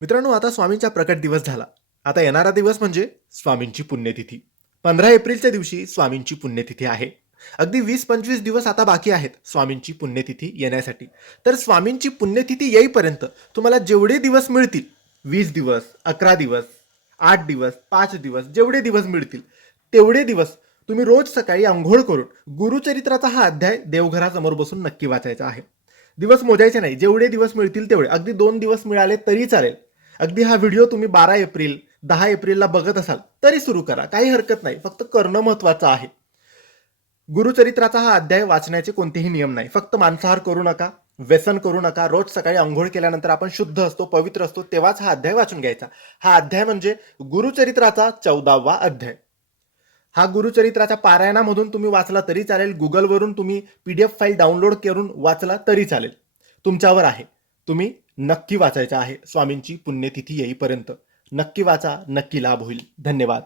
मित्रांनो, आता स्वामींचा प्रकट दिवस झाला. आता येणारा दिवस म्हणजे स्वामींची पुण्यतिथी. 15 एप्रिलच्या दिवशी स्वामींची पुण्यतिथी आहे. अगदी 20-25 दिवस आता बाकी आहेत स्वामींची पुण्यतिथी येण्यासाठी. तर स्वामींची पुण्यतिथी येईपर्यंत तुम्हाला जेवढे दिवस मिळतील, 20 दिवस, 11 दिवस, 8 दिवस, 5 दिवस, जेवढे दिवस मिळतील, तेवढे दिवस तुम्ही रोज सकाळी अंघोळ करून गुरुचरित्राचा हा अध्याय देवघरासमोर बसून नक्की वाचायचा आहे. दिवस मोजायचे नाही, जेवढे दिवस मिळतील तेवढे. अगदी 2 दिवस मिळाले तरी चालेल. अगदी हा व्हिडिओ तुम्ही 12 एप्रिल, 10 एप्रिलला बघत असाल तरी सुरू करा, काही हरकत नाही. फक्त करणं महत्वाचं आहे. गुरुचरित्राचा हा अध्याय वाचण्याचे कोणतेही नियम नाही. फक्त मांसाहार करू नका, व्यसन करू नका. रोज सकाळी अंघोळ केल्यानंतर आपण शुद्ध असतो, पवित्र असतो, तेव्हाच हा अध्याय वाचून घ्यायचा. हा अध्याय म्हणजे गुरुचरित्राचा 14वा अध्याय. हा गुरुचरित्राच्या पारायणामधून तुम्ही वाचला तरी चालेल, गुगलवरून तुम्ही PDF फाईल डाउनलोड करून वाचला तरी चालेल. तुमच्यावर आहे. तुम्ही नक्की वाचायचं आहे स्वामींची पुण्यतिथी येईपर्यंत. नक्की वाचा, नक्की लाभ होईल. धन्यवाद.